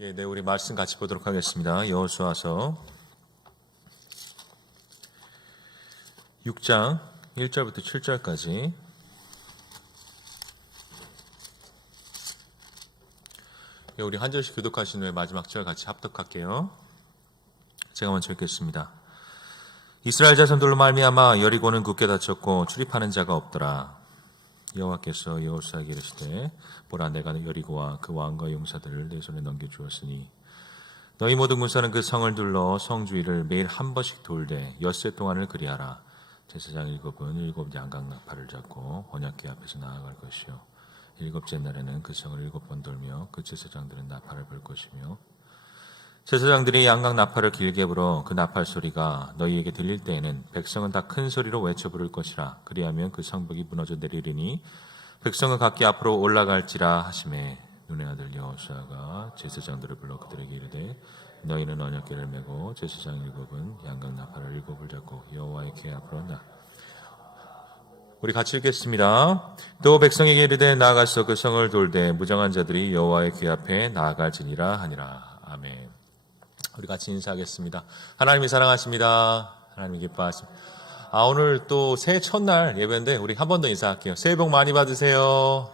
네, 우리 말씀 같이 보도록 하겠습니다. 여호수아서 6장 1절부터 7절까지. 우리 한 절씩 교독하신 후에 마지막 절 같이 합독할게요. 제가 먼저 읽겠습니다. 이스라엘 자손들로 말미암아 여리고는 굳게 닫혔고 출입하는 자가 없더라. 여호와께서 여호수아에게 이르시되 보라, 내가 여리고와 그 왕과 용사들을 내 손에 넘겨주었으니 너희 모든 군사는 그 성을 둘러 성 주위를 매일 한 번씩 돌되 엿새 동안을 그리하라. 제사장 7은 7 양각 나팔을 잡고 언약궤 앞에서 나아갈 것이요 일곱째 날에는 그 성을 7번 돌며 그 제사장들은 나팔을 불 것이며 제사장들이 양각 나팔을 길게 불어 그 나팔 소리가 너희에게 들릴 때에는 백성은 다 큰 소리로 외쳐 부를 것이라. 그리하면 그 성벽이 무너져 내리리니 백성은 각기 앞으로 올라갈지라 하시매 눈의 아들 여호수아가 제사장들을 불러 그들에게 이르되 너희는 언약궤를 메고 제사장 7은 양각 나팔을 7을 잡고 여호와의 궤 앞으로 나. 우리 같이 읽겠습니다. 또 백성에게 이르되 나아가서 그 성을 돌되 무장한 자들이 여호와의 궤 앞에 나아갈지니라 하니라. 아멘. 우리 같이 인사하겠습니다. 하나님이 사랑하십니다. 하나님이 기뻐하십니다. 오늘 또 새해 첫날 예배인데 우리 한 번 더 인사할게요. 새해 복 많이 받으세요.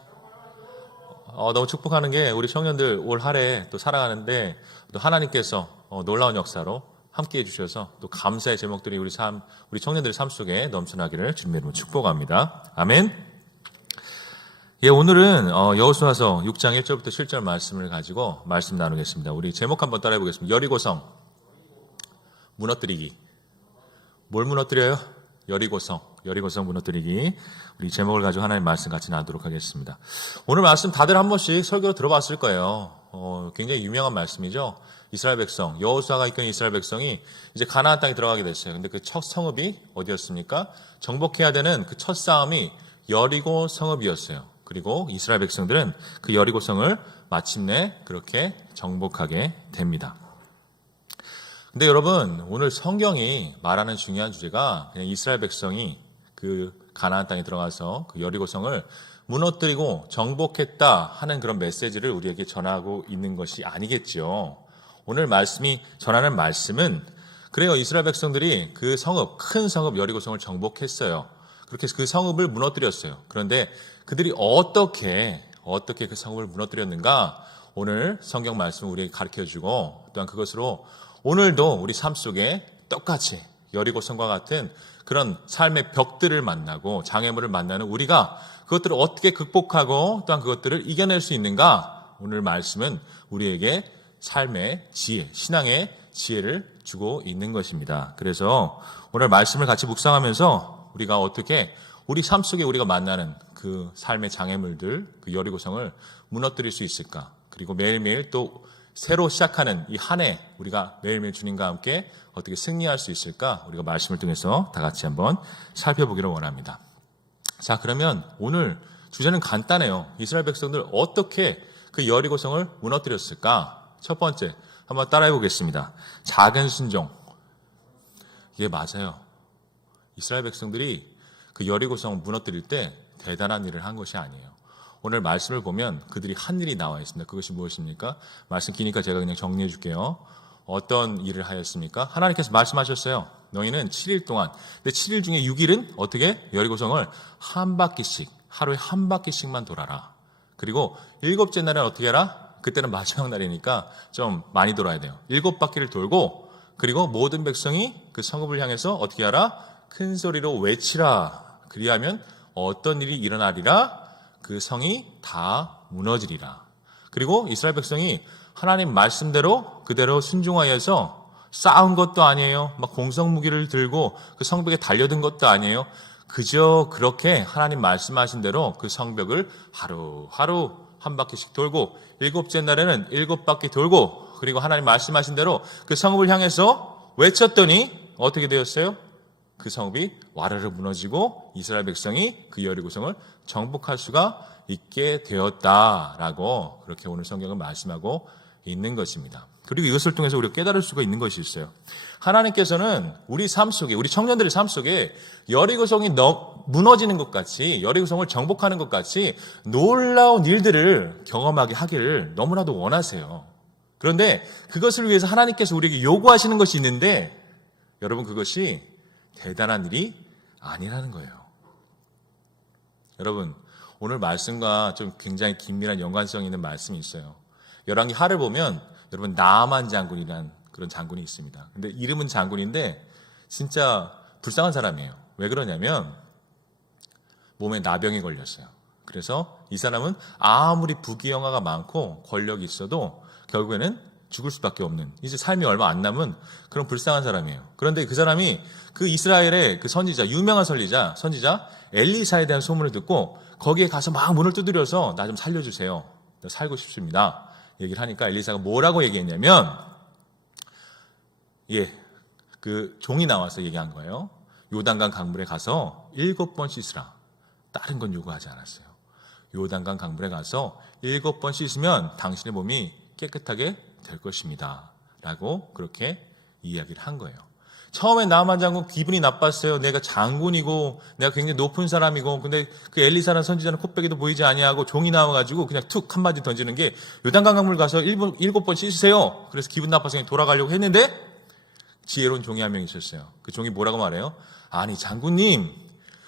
너무 축복하는 게 우리 청년들 올 한해 또 살아가는데 또 하나님께서 놀라운 역사로 함께 해주셔서 또 감사의 제목들이 우리 청년들의 삶 속에 넘쳐나기를 주님의 이름으로 축복합니다. 아멘. 오늘은 여호수아서 6장 1절부터 7절 말씀을 가지고 말씀 나누겠습니다. 우리 제목 한번 따라해 보겠습니다. 여리고성 무너뜨리기. 뭘 무너뜨려요? 여리고성 무너뜨리기. 우리 제목을 가지고 하나님의 말씀 같이 나누도록 하겠습니다. 오늘 말씀 다들 한 번씩 설교로 들어봤을 거예요. 굉장히 유명한 말씀이죠. 이스라엘 백성, 여호수아가 이끄는 이스라엘 백성이 이제 가나안 땅에 들어가게 됐어요. 근데 그 첫 성읍이 어디였습니까? 정복해야 되는 그 첫 싸움이 여리고 성읍이었어요. 그리고 이스라엘 백성들은 그 여리고성을 마침내 그렇게 정복하게 됩니다. 근데 여러분, 오늘 성경이 말하는 중요한 주제가 그냥 이스라엘 백성이 그 가나안 땅에 들어가서 그 여리고성을 무너뜨리고 정복했다 하는 그런 메시지를 우리에게 전하고 있는 것이 아니겠죠. 오늘 말씀이 전하는 말씀은 그래요. 이스라엘 백성들이 그 성읍, 큰 성읍 여리고성을 정복했어요. 그렇게 해서 그 성읍을 무너뜨렸어요. 그런데 그들이 어떻게 그 성읍을 무너뜨렸는가? 오늘 성경 말씀을 우리에게 가르쳐주고 또한 그것으로 오늘도 우리 삶 속에 똑같이 여리고성과 같은 그런 삶의 벽들을 만나고 장애물을 만나는 우리가 그것들을 어떻게 극복하고 또한 그것들을 이겨낼 수 있는가? 오늘 말씀은 우리에게 삶의 지혜, 신앙의 지혜를 주고 있는 것입니다. 그래서 오늘 말씀을 같이 묵상하면서 우리가 어떻게 우리 삶 속에 우리가 만나는 그 삶의 장애물들, 그 여리고성을 무너뜨릴 수 있을까? 그리고 매일매일 또 새로 시작하는 이 한 해 우리가 매일매일 주님과 함께 어떻게 승리할 수 있을까? 우리가 말씀을 통해서 다 같이 한번 살펴보기를 원합니다. 자, 그러면 오늘 주제는 간단해요. 이스라엘 백성들 어떻게 그 여리고성을 무너뜨렸을까? 첫 번째, 한번 따라해 보겠습니다. 작은 순종. 이게 맞아요. 이스라엘 백성들이 그 여리고성을 무너뜨릴 때 대단한 일을 한 것이 아니에요. 오늘 말씀을 보면 그들이 한 일이 나와 있습니다. 그것이 무엇입니까? 말씀 기니까 제가 그냥 정리해 줄게요. 어떤 일을 하였습니까? 하나님께서 말씀하셨어요. 너희는 7일 동안, 근데 7일 중에 6일은 어떻게? 여리고성을 한 바퀴씩, 하루에 한 바퀴씩만 돌아라. 그리고 7째 날은 어떻게 해라? 그때는 마지막 날이니까 좀 많이 돌아야 돼요. 7바퀴를 돌고 그리고 모든 백성이 그 성읍을 향해서 어떻게 하라? 큰 소리로 외치라. 그리하면 어떤 일이 일어나리라? 그 성이 다 무너지리라. 그리고 이스라엘 백성이 하나님 말씀대로 그대로 순종하여서 싸운 것도 아니에요. 막 공성무기를 들고 그 성벽에 달려든 것도 아니에요. 그저 그렇게 하나님 말씀하신 대로 그 성벽을 하루하루 한 바퀴씩 돌고 7째 날에는 7바퀴 돌고 그리고 하나님 말씀하신 대로 그 성읍을 향해서 외쳤더니 어떻게 되었어요? 그 성읍이 와르르 무너지고 이스라엘 백성이 그 여리고성을 정복할 수가 있게 되었다라고 그렇게 오늘 성경은 말씀하고 있는 것입니다. 그리고 이것을 통해서 우리가 깨달을 수가 있는 것이 있어요. 하나님께서는 우리 삶 속에, 우리 청년들의 삶 속에 여리고성이 무너지는 것 같이, 여리고성을 정복하는 것 같이 놀라운 일들을 경험하게 하기를 너무나도 원하세요. 그런데 그것을 위해서 하나님께서 우리에게 요구하시는 것이 있는데 여러분 그것이 대단한 일이 아니라는 거예요. 여러분 오늘 말씀과 좀 굉장히 긴밀한 연관성이 있는 말씀이 있어요. 열왕기 하를 보면 여러분 나아만 장군이라는 그런 장군이 있습니다. 근데 이름은 장군인데 진짜 불쌍한 사람이에요. 왜 그러냐면 몸에 나병이 걸렸어요. 그래서 이 사람은 아무리 부귀영화가 많고 권력이 있어도 결국에는 죽을 수밖에 없는, 이제 삶이 얼마 안 남은 그런 불쌍한 사람이에요. 그런데 그 사람이 그 이스라엘의 그 선지자, 유명한 선지자 엘리사에 대한 소문을 듣고 거기에 가서 막 문을 두드려서 나 좀 살려주세요. 나 살고 싶습니다. 얘기를 하니까 엘리사가 뭐라고 얘기했냐면 그 종이 나와서 얘기한 거예요. 요단강 강물에 가서 7번 씻으라. 다른 건 요구하지 않았어요. 요단강 강물에 가서 7번 씻으면 당신의 몸이 깨끗하게 될 것입니다. 라고 그렇게 이야기를 한 거예요. 처음에 나아만 장군 기분이 나빴어요. 내가 장군이고 내가 굉장히 높은 사람이고 근데 그 엘리사라는 선지자는 콧배기도 보이지 아니하고 종이 나와가지고 그냥 툭 한마디 던지는 게 요단강 강물 가서 7번 씻으세요. 그래서 기분 나빠서 돌아가려고 했는데 지혜로운 종이 한 명 있었어요. 그 종이 뭐라고 말해요? 아니 장군님,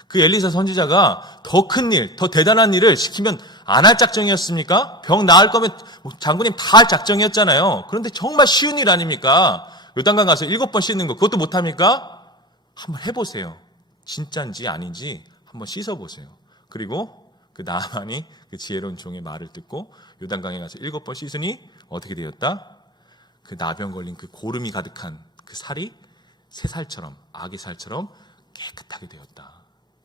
그 엘리사 선지자가 더 큰 일, 더 대단한 일을 시키면 안 할 작정이었습니까? 병 나을 거면 장군님 다 할 작정이었잖아요. 그런데 정말 쉬운 일 아닙니까? 요단강 가서 7번 씻는 거 그것도 못합니까? 한번 해보세요. 진짜인지 아닌지 한번 씻어보세요. 그리고 그 나아만이 그 지혜로운 종의 말을 듣고 요단강에 가서 7번 씻으니 어떻게 되었다? 그 나병 걸린 그 고름이 가득한 그 살이 새살처럼, 아기 살처럼 깨끗하게 되었다.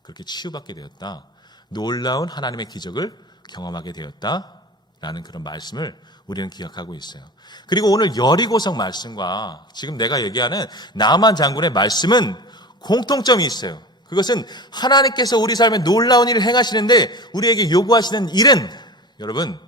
그렇게 치유받게 되었다. 놀라운 하나님의 기적을 경험하게 되었다라는 그런 말씀을 우리는 기억하고 있어요. 그리고 오늘 여리고성 말씀과 지금 내가 얘기하는 나만 장군의 말씀은 공통점이 있어요. 그것은 하나님께서 우리 삶에 놀라운 일을 행하시는데 우리에게 요구하시는 일은 여러분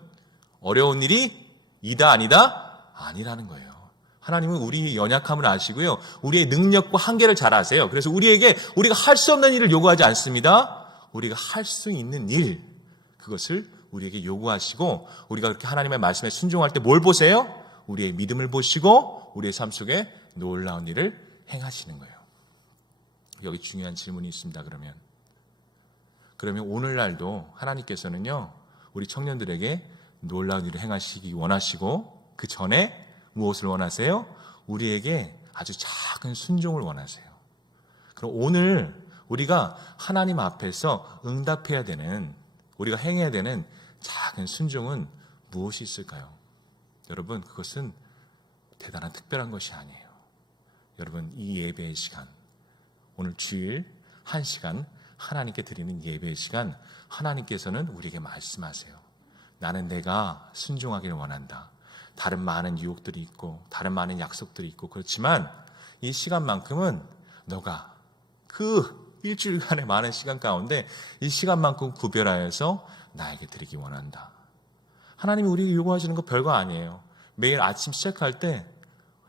어려운 일이 이다 아니다? 아니라는 거예요. 하나님은 우리의 연약함을 아시고요. 우리의 능력과 한계를 잘 아세요. 그래서 우리가 할 수 없는 일을 요구하지 않습니다. 우리가 할 수 있는 일, 그것을 우리에게 요구하시고 우리가 그렇게 하나님의 말씀에 순종할 때 뭘 보세요? 우리의 믿음을 보시고 우리의 삶 속에 놀라운 일을 행하시는 거예요. 여기 중요한 질문이 있습니다. 그러면 오늘날도 하나님께서는요. 우리 청년들에게 놀라운 일을 행하시기 원하시고 그 전에 무엇을 원하세요? 우리에게 아주 작은 순종을 원하세요. 그럼 오늘 우리가 하나님 앞에서 응답해야 되는, 우리가 행해야 되는 작은 순종은 무엇이 있을까요? 여러분, 그것은 대단한 특별한 것이 아니에요. 여러분, 이 예배의 시간, 오늘 주일 1시간 하나님께 드리는 예배의 시간, 하나님께서는 우리에게 말씀하세요. 나는 내가 순종하기를 원한다. 다른 많은 유혹들이 있고 다른 많은 약속들이 있고 그렇지만 이 시간만큼은 너가 그 일주일간의 많은 시간 가운데 이 시간만큼 구별하여서 나에게 드리기 원한다. 하나님이 우리에게 요구하시는 거 별거 아니에요. 매일 아침 시작할 때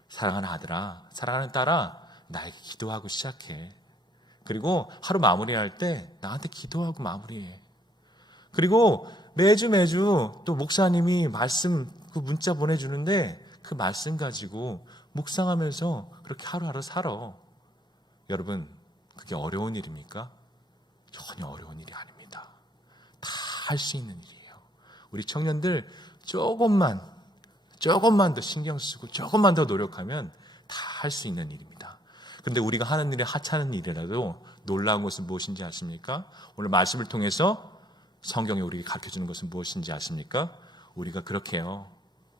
사랑하는 아들아, 사랑하는 딸아, 나에게 기도하고 시작해. 그리고 하루 마무리할 때 나한테 기도하고 마무리해. 그리고 매주 또 목사님이 말씀 그 문자 보내주는데 그 말씀 가지고 묵상하면서 그렇게 하루하루 살아. 여러분, 그게 어려운 일입니까? 전혀 어려운 일이 아닙니다. 다 할 수 있는 일이에요. 우리 청년들 조금만 더 신경 쓰고 조금만 더 노력하면 다 할 수 있는 일입니다. 그런데 우리가 하는 일에 하찮은 일이라도 놀라운 것은 무엇인지 아십니까? 오늘 말씀을 통해서 성경이 우리에게 가르쳐주는 것은 무엇인지 아십니까? 우리가 그렇게 해요.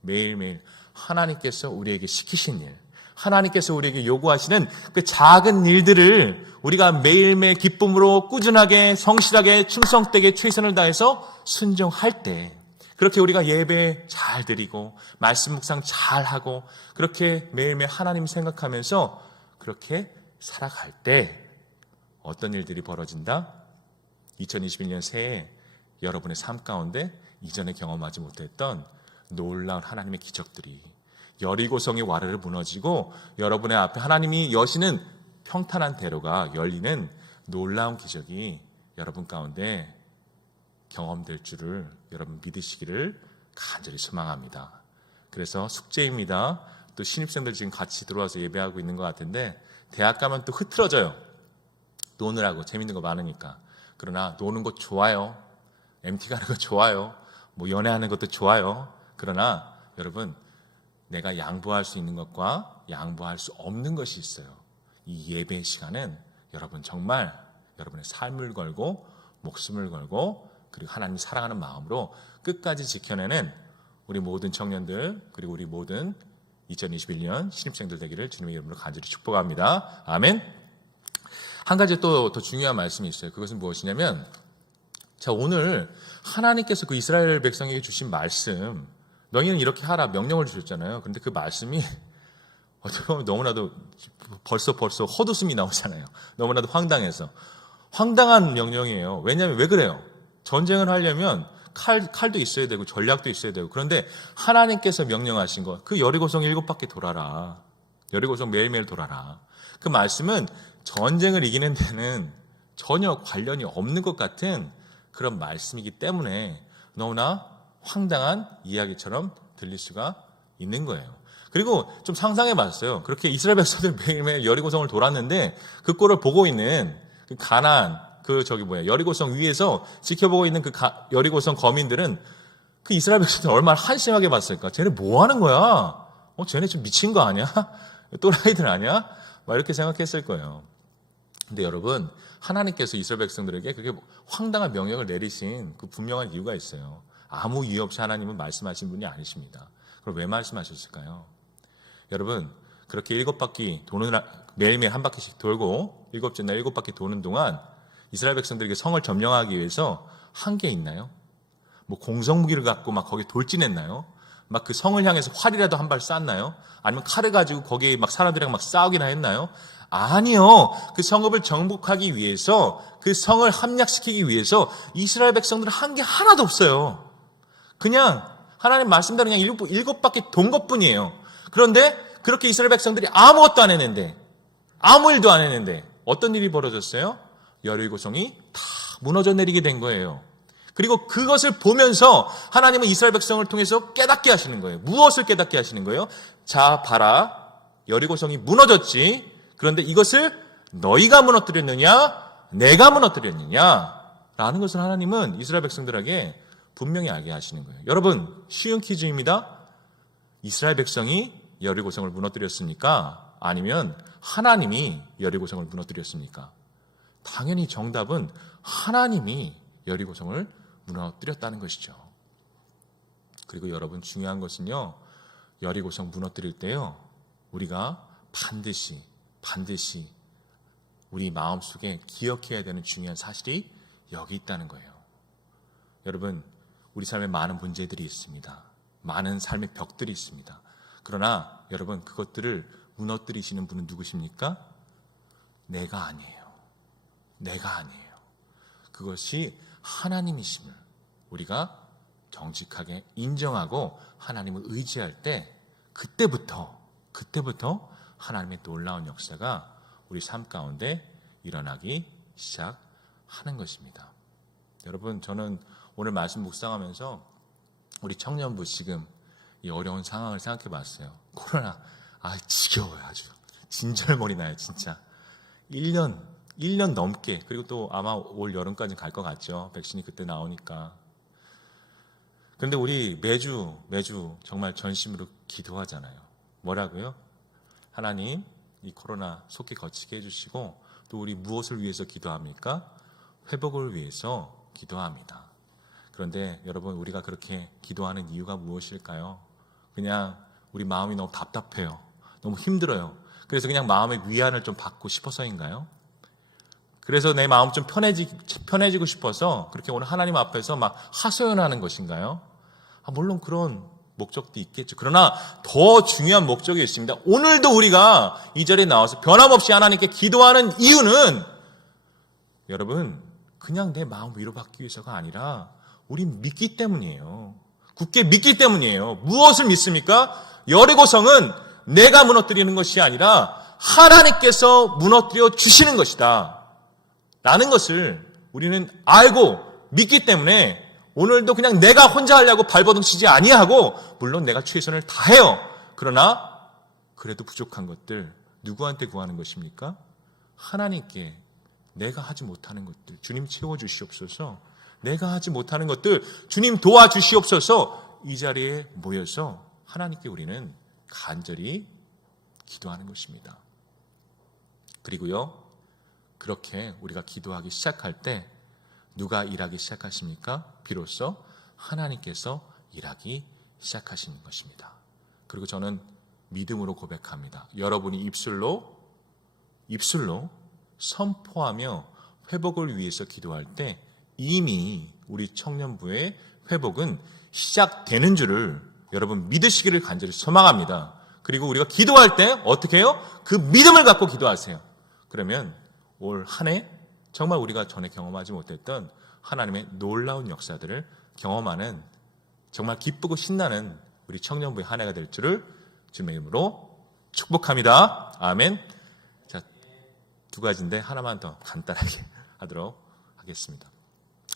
매일매일 하나님께서 우리에게 시키신 일, 하나님께서 우리에게 요구하시는 그 작은 일들을 우리가 매일매일 기쁨으로 꾸준하게 성실하게 충성되게 최선을 다해서 순종할 때, 그렇게 우리가 예배 잘 드리고 말씀 묵상 잘 하고 그렇게 매일매일 하나님 생각하면서 그렇게 살아갈 때 어떤 일들이 벌어진다? 2021년 새해 여러분의 삶 가운데 이전에 경험하지 못했던 놀라운 하나님의 기적들이, 여리고성이 와르르 무너지고 여러분의 앞에 하나님이 여시는 평탄한 대로가 열리는 놀라운 기적이 여러분 가운데 경험될 줄을 여러분 믿으시기를 간절히 소망합니다. 그래서 숙제입니다. 또 신입생들 지금 같이 들어와서 예배하고 있는 것 같은데 대학 가면 또 흐트러져요. 노느라고 재밌는 거 많으니까. 그러나 노는 거 좋아요. MT 가는 거 좋아요. 뭐 연애하는 것도 좋아요. 그러나 여러분, 내가 양보할 수 있는 것과 양보할 수 없는 것이 있어요. 이 예배 시간은 여러분 정말 여러분의 삶을 걸고 목숨을 걸고 그리고 하나님 사랑하는 마음으로 끝까지 지켜내는 우리 모든 청년들 그리고 우리 모든 2021년 신입생들 되기를 주님의 이름으로 간절히 축복합니다. 아멘. 한 가지 또 더 중요한 말씀이 있어요. 그것은 무엇이냐면, 자, 오늘 하나님께서 그 이스라엘 백성에게 주신 말씀, 너희는 이렇게 하라 명령을 주셨잖아요. 그런데 그 말씀이 어떻게 보면 너무나도 벌써 헛웃음이 나오잖아요. 너무나도 황당해서. 황당한 명령이에요. 왜냐하면 왜 그래요? 전쟁을 하려면 칼도 있어야 되고 전략도 있어야 되고. 그런데 하나님께서 명령하신 것, 그 여리고성 7바퀴 돌아라. 여리고성 매일매일 돌아라. 그 말씀은 전쟁을 이기는 데는 전혀 관련이 없는 것 같은 그런 말씀이기 때문에 너무나 황당한 이야기처럼 들릴 수가 있는 거예요. 그리고 좀 상상해 봤어요. 그렇게 이스라엘 백성들 매일매일 여리고성을 돌았는데 그 꼴을 보고 있는 그 가나안, 여리고성 위에서 지켜보고 있는 그 여리고성 거민들은 그 이스라엘 백성들 얼마나 한심하게 봤을까? 쟤네 뭐 하는 거야? 쟤네 좀 미친 거 아니야? 또라이들 아니야? 막 이렇게 생각했을 거예요. 근데 여러분, 하나님께서 이스라엘 백성들에게 그렇게 황당한 명령을 내리신 그 분명한 이유가 있어요. 아무 이유 없이 하나님은 말씀하신 분이 아니십니다. 그럼 왜 말씀하셨을까요? 여러분, 그렇게 7바퀴 매일매일 한 바퀴씩 돌고 7째 날 7바퀴 도는 동안 이스라엘 백성들에게 성을 점령하기 위해서 한 게 있나요? 뭐 공성무기를 갖고 막 거기 돌진했나요? 막 그 성을 향해서 활이라도 한 발 쐈나요? 아니면 칼을 가지고 거기에 막 사람들이랑 막 싸우기나 했나요? 아니요. 그 성읍을 정복하기 위해서, 그 성을 함락시키기 위해서 이스라엘 백성들은 한 게 하나도 없어요. 그냥 하나님 말씀대로 그냥 7바퀴 돈 것뿐이에요. 그런데 그렇게 이스라엘 백성들이 아무것도 안 했는데, 아무 일도 안 했는데 어떤 일이 벌어졌어요? 여리고성이 다 무너져 내리게 된 거예요. 그리고 그것을 보면서 하나님은 이스라엘 백성을 통해서 깨닫게 하시는 거예요. 무엇을 깨닫게 하시는 거예요? 자, 봐라. 여리고성이 무너졌지. 그런데 이것을 너희가 무너뜨렸느냐? 내가 무너뜨렸느냐? 라는 것을 하나님은 이스라엘 백성들에게 분명히 알게 하시는 거예요. 여러분, 쉬운 퀴즈입니다. 이스라엘 백성이 여리고성을 무너뜨렸습니까? 아니면 하나님이 여리고성을 무너뜨렸습니까? 당연히 정답은 하나님이 여리고성을 무너뜨렸다는 것이죠. 그리고 여러분, 중요한 것은요, 여리고성 무너뜨릴 때요, 우리가 반드시 우리 마음속에 기억해야 되는 중요한 사실이 여기 있다는 거예요. 여러분, 우리 삶에 많은 문제들이 있습니다. 많은 삶의 벽들이 있습니다. 그러나 여러분, 그것들을 무너뜨리시는 분은 누구십니까? 내가 아니에요. 그것이 하나님이심을 우리가 정직하게 인정하고 하나님을 의지할 때 그때부터 하나님의 놀라운 역사가 우리 삶 가운데 일어나기 시작하는 것입니다. 여러분, 저는 오늘 말씀 묵상하면서 우리 청년부 지금 이 어려운 상황을 생각해 봤어요. 코로나, 지겨워요. 아주 진절머리 나요, 진짜. 1년 넘게, 그리고 또 아마 올 여름까지 갈 것 같죠. 백신이 그때 나오니까. 그런데 우리 매주 정말 전심으로 기도하잖아요. 뭐라고요? 하나님, 이 코로나 속히 거치게 해주시고, 또 우리 무엇을 위해서 기도합니까? 회복을 위해서 기도합니다. 그런데 여러분, 우리가 그렇게 기도하는 이유가 무엇일까요? 그냥 우리 마음이 너무 답답해요. 너무 힘들어요. 그래서 그냥 마음의 위안을 좀 받고 싶어서인가요? 그래서 내 마음 좀 편해지고 싶어서 그렇게 오늘 하나님 앞에서 막 하소연하는 것인가요? 물론 그런 목적도 있겠죠. 그러나 더 중요한 목적이 있습니다. 오늘도 우리가 이 자리에 나와서 변함없이 하나님께 기도하는 이유는 여러분, 그냥 내 마음 위로받기 위해서가 아니라 우리 믿기 때문이에요. 굳게 믿기 때문이에요. 무엇을 믿습니까? 여리고성은 내가 무너뜨리는 것이 아니라 하나님께서 무너뜨려 주시는 것이다 라는 것을 우리는 알고 믿기 때문에 오늘도 그냥 내가 혼자 하려고 발버둥 치지 아니하고 물론 내가 최선을 다해요. 그러나 그래도 부족한 것들 누구한테 구하는 것입니까? 하나님께 내가 하지 못하는 것들 주님 채워주시옵소서. 내가 하지 못하는 것들 주님 도와주시옵소서. 이 자리에 모여서 하나님께 우리는 간절히 기도하는 것입니다. 그리고요, 그렇게 우리가 기도하기 시작할 때 누가 일하기 시작하십니까? 비로소 하나님께서 일하기 시작하시는 것입니다. 그리고 저는 믿음으로 고백합니다. 여러분이 입술로 선포하며 회복을 위해서 기도할 때 이미 우리 청년부의 회복은 시작되는 줄을 여러분 믿으시기를 간절히 소망합니다. 그리고 우리가 기도할 때 어떻게 해요? 그 믿음을 갖고 기도하세요. 그러면 올 한 해 정말 우리가 전에 경험하지 못했던 하나님의 놀라운 역사들을 경험하는 정말 기쁘고 신나는 우리 청년부의 한 해가 될 줄을 주님의 이름으로 축복합니다. 아멘. 자, 두 가지인데 하나만 더 간단하게 하도록 하겠습니다.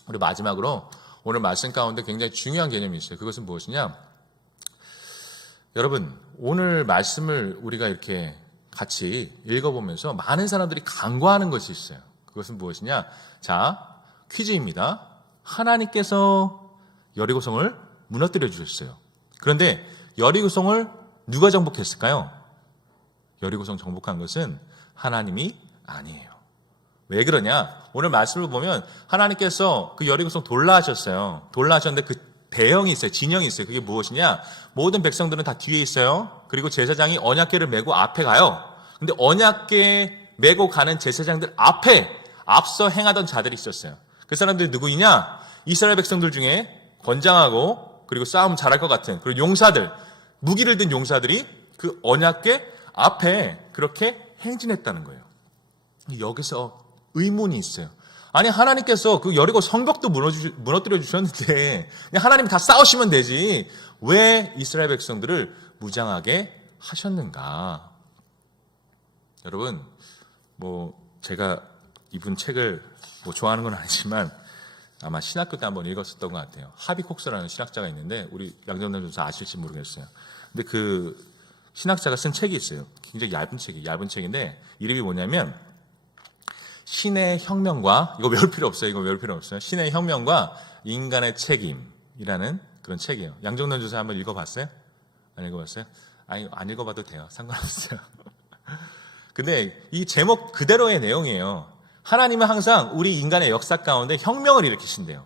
우리 마지막으로 오늘 말씀 가운데 굉장히 중요한 개념이 있어요. 그것은 무엇이냐? 여러분, 오늘 말씀을 우리가 이렇게 같이 읽어보면서 많은 사람들이 간과하는 것이 있어요. 그것은 무엇이냐? 자, 퀴즈입니다. 하나님께서 여리고성을 무너뜨려 주셨어요. 그런데 여리고성을 누가 정복했을까요? 여리고성 정복한 것은 하나님이 아니에요. 왜 그러냐? 오늘 말씀을 보면 하나님께서 그 여리고성 돌라하셨어요. 돌라하셨는데 그 대형이 있어요. 진영이 있어요. 그게 무엇이냐? 모든 백성들은 다 뒤에 있어요. 그리고 제사장이 언약궤를 메고 앞에 가요. 근데 언약궤 메고 가는 제사장들 앞서 행하던 자들이 있었어요. 그 사람들이 누구이냐? 이스라엘 백성들 중에 건장하고 그리고 싸움 잘할 것 같은 그리고 용사들, 무기를 든 용사들이 그 언약궤 앞에 그렇게 행진했다는 거예요. 여기서 의문이 있어요. 아니, 하나님께서 그 여리고 성벽도 무너뜨려 주셨는데 그냥 하나님이 다 싸우시면 되지 왜 이스라엘 백성들을 무장하게 하셨는가? 여러분, 제가 이분 책을 좋아하는 건 아니지만 아마 신학교 때 한번 읽었었던 것 같아요. 하비콕스라는 신학자가 있는데 우리 양정남 전사 아실지 모르겠어요. 근데 그 신학자가 쓴 책이 있어요. 굉장히 얇은 책인데 이름이 뭐냐면 신의 혁명과, 이거 외울 필요 없어요. 신의 혁명과 인간의 책임이라는 그런 책이에요. 양정남 조사 한번 읽어봤어요? 안 읽어봤어요? 아니, 안 읽어봐도 돼요. 상관없어요. 근데 이 제목 그대로의 내용이에요. 하나님은 항상 우리 인간의 역사 가운데 혁명을 일으키신대요.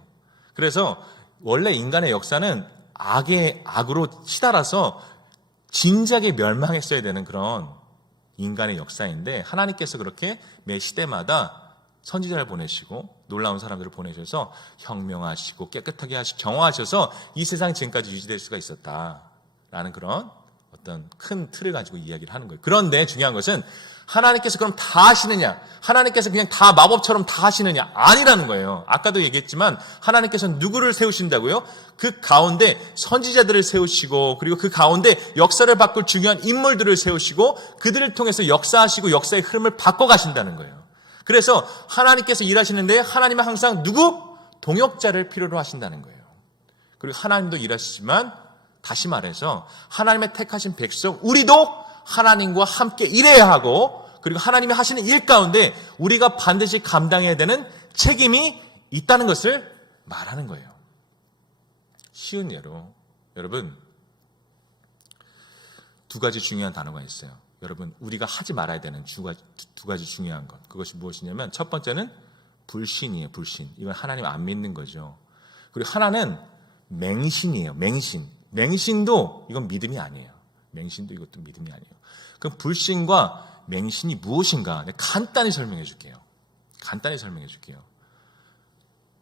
그래서 원래 인간의 역사는 악으로 치달아서 진작에 멸망했어야 되는 그런 인간의 역사인데 하나님께서 그렇게 매 시대마다 선지자를 보내시고 놀라운 사람들을 보내셔서 혁명하시고 깨끗하게 하시고 정화하셔서 이 세상이 지금까지 유지될 수가 있었다라는 그런 어떤 큰 틀을 가지고 이야기를 하는 거예요. 그런데 중요한 것은 하나님께서 그럼 다 하시느냐? 하나님께서 그냥 다 마법처럼 다 하시느냐? 아니라는 거예요. 아까도 얘기했지만 하나님께서는 누구를 세우신다고요? 그 가운데 선지자들을 세우시고 그리고 그 가운데 역사를 바꿀 중요한 인물들을 세우시고 그들을 통해서 역사하시고 역사의 흐름을 바꿔가신다는 거예요. 그래서 하나님께서 일하시는데 하나님은 항상 누구? 동역자를 필요로 하신다는 거예요. 그리고 하나님도 일하시지만 다시 말해서 하나님의 택하신 백성 우리도 하나님과 함께 일해야 하고 그리고 하나님이 하시는 일 가운데 우리가 반드시 감당해야 되는 책임이 있다는 것을 말하는 거예요. 쉬운 예로 여러분 두 가지 중요한 단어가 있어요. 여러분 우리가 하지 말아야 되는 두 가지 중요한 것. 그것이 무엇이냐면 첫 번째는 불신이에요. 불신. 이건 하나님 안 믿는 거죠. 그리고 하나는 맹신이에요. 맹신도 이건 믿음이 아니에요. 맹신도 이것도 믿음이 아니에요. 그럼 불신과 맹신이 무엇인가? 간단히 설명해 줄게요.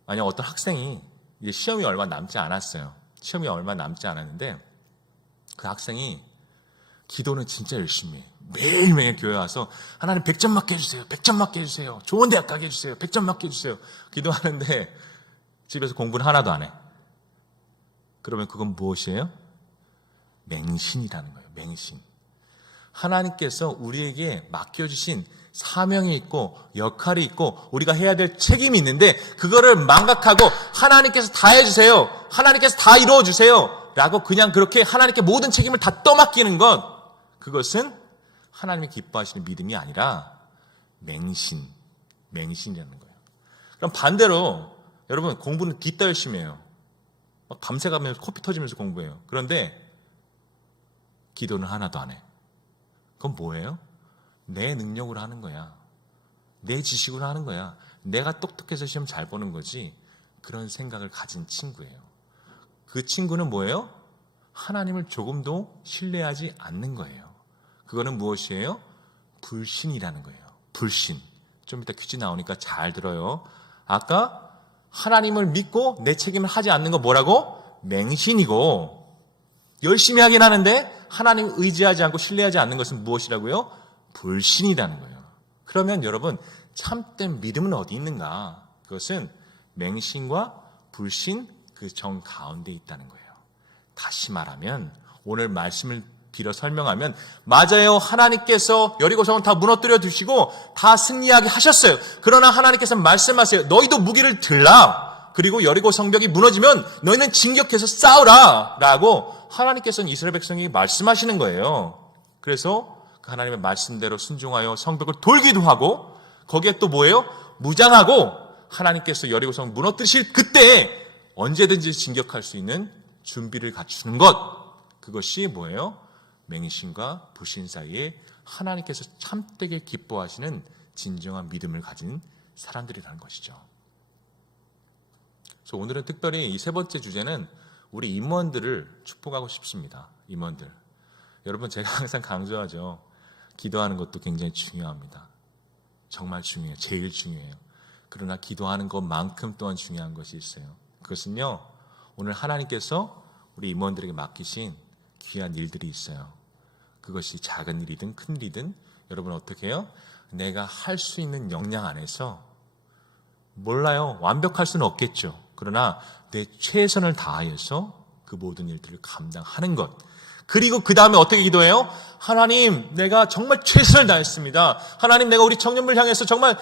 만약 어떤 학생이 이제 시험이 얼마 남지 않았어요. 시험이 얼마 남지 않았는데 그 학생이 기도는 진짜 열심히 해요. 매일매일 교회 와서 하나님 100점 맞게 해주세요. 100점 맞게 해주세요. 좋은 대학 가게 해주세요. 100점 맞게 해주세요. 기도하는데 집에서 공부를 하나도 안 해. 그러면 그건 무엇이에요? 맹신이라는 거예요. 맹신. 하나님께서 우리에게 맡겨주신 사명이 있고 역할이 있고 우리가 해야 될 책임이 있는데 그거를 망각하고 하나님께서 다 해주세요, 하나님께서 다 이루어주세요 라고 그냥 그렇게 하나님께 모든 책임을 다 떠맡기는 것, 그것은 하나님이 기뻐하시는 믿음이 아니라 맹신이라는 거예요. 그럼 반대로 여러분, 공부는 뒤따 열심히 해요. 막 밤새가면서 코피 터지면서 공부해요. 그런데 기도는 하나도 안 해. 그건 뭐예요? 내 능력으로 하는 거야. 내 지식으로 하는 거야. 내가 똑똑해서 시험 잘 보는 거지. 그런 생각을 가진 친구예요. 그 친구는 뭐예요? 하나님을 조금도 신뢰하지 않는 거예요. 그거는 무엇이에요? 불신이라는 거예요. 불신. 좀 이따 퀴즈 나오니까 잘 들어요. 아까 하나님을 믿고 내 책임을 하지 않는 거 뭐라고? 맹신이고, 열심히 하긴 하는데 하나님 의지하지 않고 신뢰하지 않는 것은 무엇이라고요? 불신이라는 거예요. 그러면 여러분, 참된 믿음은 어디 있는가? 그것은 맹신과 불신 그 정 가운데 있다는 거예요. 다시 말하면 오늘 말씀을 빌어 설명하면, 맞아요, 하나님께서 여리고성을 다 무너뜨려 두시고 다 승리하게 하셨어요. 그러나 하나님께서 말씀하세요. 너희도 무기를 들라. 그리고 여리고 성벽이 무너지면 너희는 진격해서 싸우라 라고 하나님께서는 이스라엘 백성에게 말씀하시는 거예요. 그래서 그 하나님의 말씀대로 순종하여 성벽을 돌기도 하고, 거기에 또 뭐예요? 무장하고 하나님께서 여리고성 무너뜨리실 그때 언제든지 진격할 수 있는 준비를 갖추는 것, 그것이 뭐예요? 맹신과 불신 사이에 하나님께서 참되게 기뻐하시는 진정한 믿음을 가진 사람들이라는 것이죠. 그래서 오늘은 특별히 이 세 번째 주제는 우리 임원들을 축복하고 싶습니다. 임원들. 여러분, 제가 항상 강조하죠. 기도하는 것도 굉장히 중요합니다. 정말 중요해요. 제일 중요해요. 그러나 기도하는 것만큼 또한 중요한 것이 있어요. 그것은요, 오늘 하나님께서 우리 임원들에게 맡기신 귀한 일들이 있어요. 그것이 작은 일이든 큰 일이든 여러분 어떻게 해요? 내가 할 수 있는 역량 안에서, 몰라요, 완벽할 수는 없겠죠. 그러나 내 최선을 다하여서 그 모든 일들을 감당하는 것. 그리고 그 다음에 어떻게 기도해요? 하나님, 내가 정말 최선을 다했습니다. 하나님, 내가 우리 청년부를 향해서 정말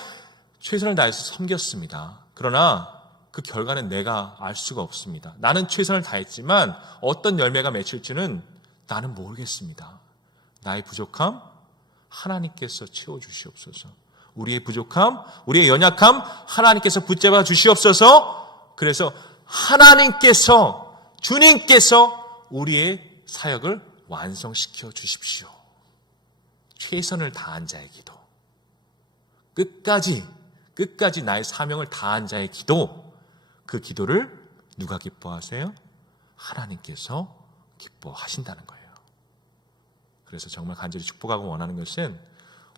최선을 다해서 섬겼습니다. 그러나 그 결과는 내가 알 수가 없습니다. 나는 최선을 다했지만 어떤 열매가 맺힐지는 나는 모르겠습니다. 나의 부족함, 하나님께서 채워주시옵소서. 우리의 부족함, 우리의 연약함, 하나님께서 붙잡아 주시옵소서. 그래서 하나님께서, 주님께서 우리의 사역을 완성시켜 주십시오. 최선을 다한 자의 기도, 끝까지 나의 사명을 다한 자의 기도, 그 기도를 누가 기뻐하세요? 하나님께서 기뻐하신다는 거예요. 그래서 정말 간절히 축복하고 원하는 것은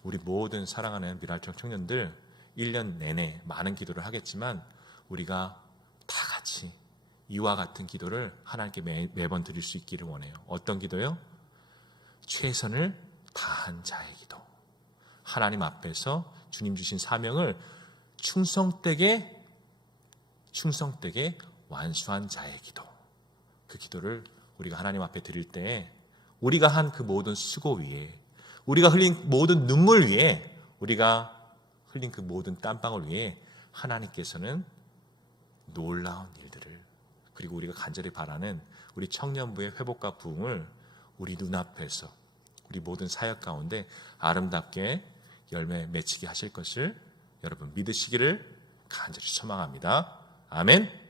우리 모든 사랑하는 미랄청 청년들 1년 내내 많은 기도를 하겠지만 우리가 다 같이 이와 같은 기도를 하나님께 매번 드릴 수 있기를 원해요. 어떤 기도요? 최선을 다한 자의 기도. 하나님 앞에서 주님 주신 사명을 충성되게 완수한 자의 기도. 그 기도를 우리가 하나님 앞에 드릴 때 우리가 한 그 모든 수고 위에, 우리가 흘린 모든 눈물 위에, 우리가 흘린 그 모든 땀방울 위에 하나님께서는 놀라운 일들을, 그리고 우리가 간절히 바라는 우리 청년부의 회복과 부흥을 우리 눈앞에서 우리 모든 사역 가운데 아름답게 열매 맺히게 하실 것을 여러분 믿으시기를 간절히 소망합니다. 아멘.